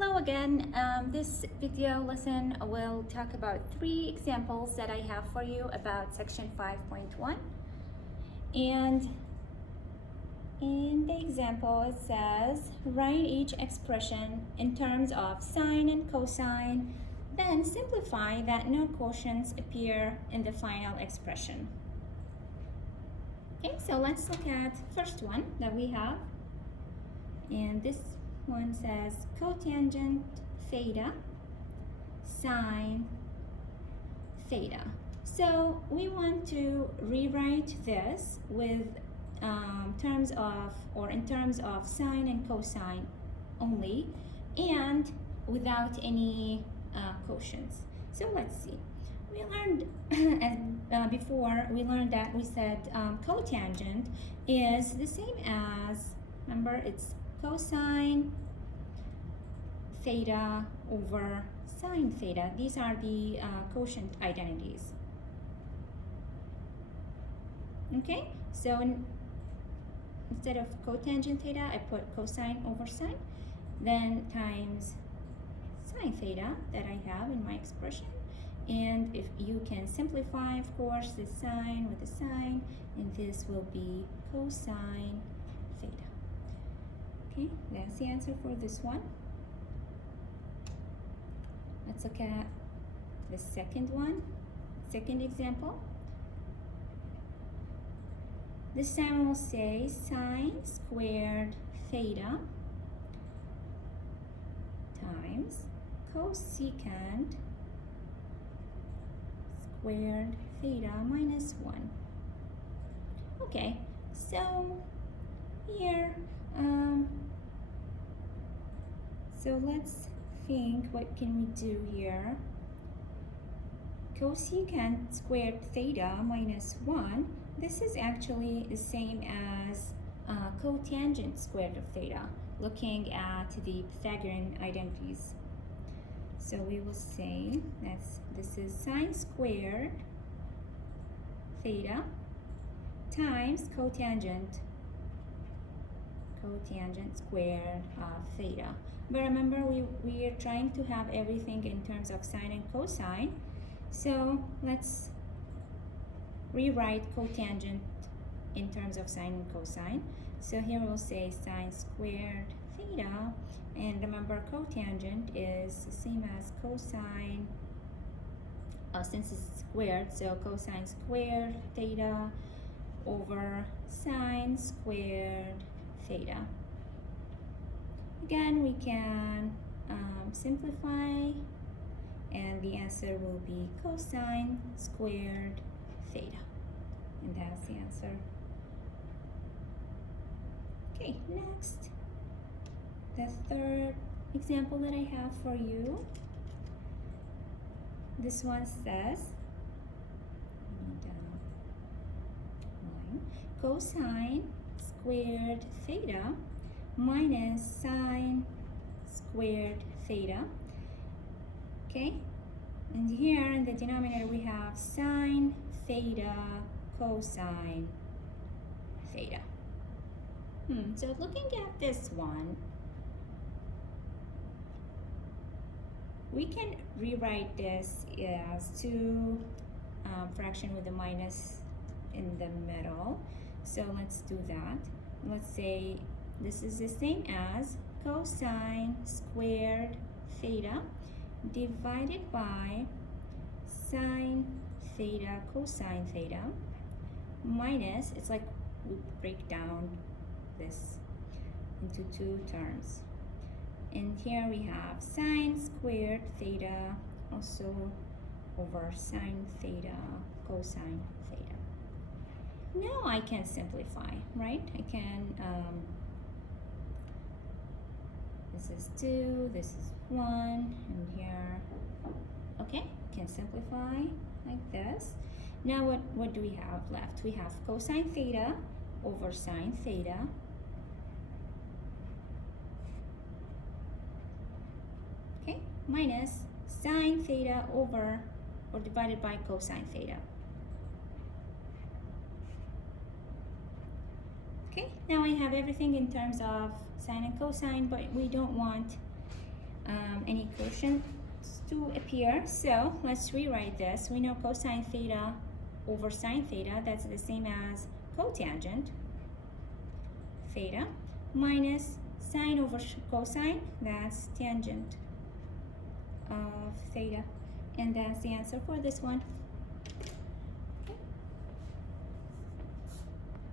Hello again. This video lesson will talk about 3 examples that I have for you about section 5.1. And in the example it says, write each expression in terms of sine and cosine, then simplify that no quotients appear in the final expression. Okay, so let's look at first one that we have. And this one says cotangent theta sine theta. So we want to rewrite this with in terms of sine and cosine only, and without any quotients. So let's see. We learned before, we learned that we said cotangent is the same as, remember, it's cosine theta over sine theta. These are the quotient identities. Okay, so instead of cotangent theta, I put cosine over sine, then times sine theta that I have in my expression. And if you can simplify, of course, the sine with the sine, and this will be cosine theta. Okay, that's the answer for this one. Let's look at the second one, second example. This time we'll say sine squared theta times cosecant squared theta minus 1. Okay, so here, so let's think, what can we do here? Cosecant squared theta minus 1, this is actually the same as cotangent squared of theta, looking at the Pythagorean identities. So we will say this is sine squared theta times cotangent squared of theta. But remember, we are trying to have everything in terms of sine and cosine. So let's rewrite cotangent in terms of sine and cosine. So here we'll say sine squared theta, and remember cotangent is the same as cosine, since it's squared, so cosine squared theta over sine squared theta. Again, we can simplify, and the answer will be cosine squared theta, and that's the answer. Okay, next, the third example that I have for you. This one says cosine squared theta minus sine squared theta. Okay, and here in the denominator we have sine theta cosine theta. So looking at this one, we can rewrite this as 2 fraction with a minus in the middle. So let's do that. Let's say this is the same as cosine squared theta divided by sine theta cosine theta minus, it's like we break down this into 2 terms. And here we have sine squared theta also over sine theta cosine theta. Now I can simplify, right? I can, this is 2, this is 1, and here, okay, can simplify like this. Now what do we have left? We have cosine theta over sine theta minus sine theta over or divided by cosine theta. Okay, now I have everything in terms of sine and cosine, but we don't want any quotient to appear. So let's rewrite this. We know cosine theta over sine theta, that's the same as cotangent theta, minus sine over cosine, that's tangent of theta. And that's the answer for this one.